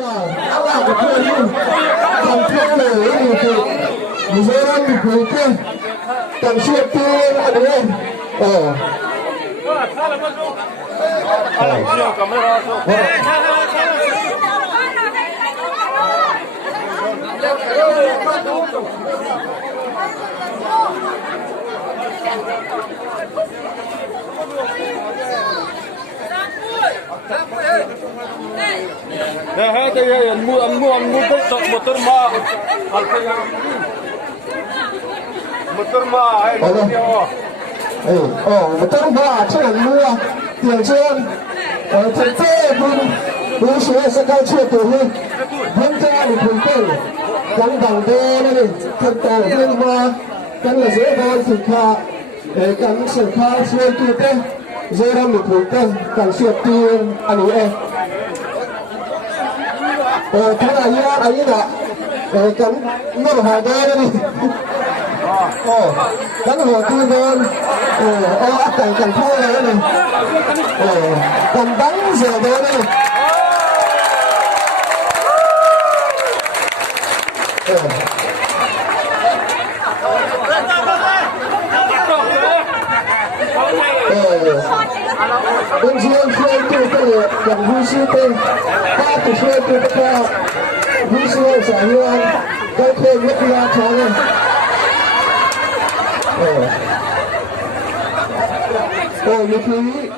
rồi áo là của tôi đi còn theo lời thì dễ lắm thì cười kia cần xuyên tiêu ở đây Dah ada mu betul motor ma, motor ma, motor ma trên mưa tiền trên thực tế bún sữa sẽ cao chưa tuổi hơn vẫn ra được thành công gắn bằng đê này thật tổ viên ma gắn là dễ hơn thực hạ để gắn sự khai xuyên kia tên dễ hơn được thành công gắn xuyên tiền anh ấy thế là như anh ấy đã gắn nó hà đê đây gắn hồ tư đơn áp cảnh cảnh thôi này còn bắn giờ đê đây bên riêng khơi từ từ gần vui sư tên ba từ khơi từ tất cả vui sư xã hương cây khơi nhất là cháu này như quý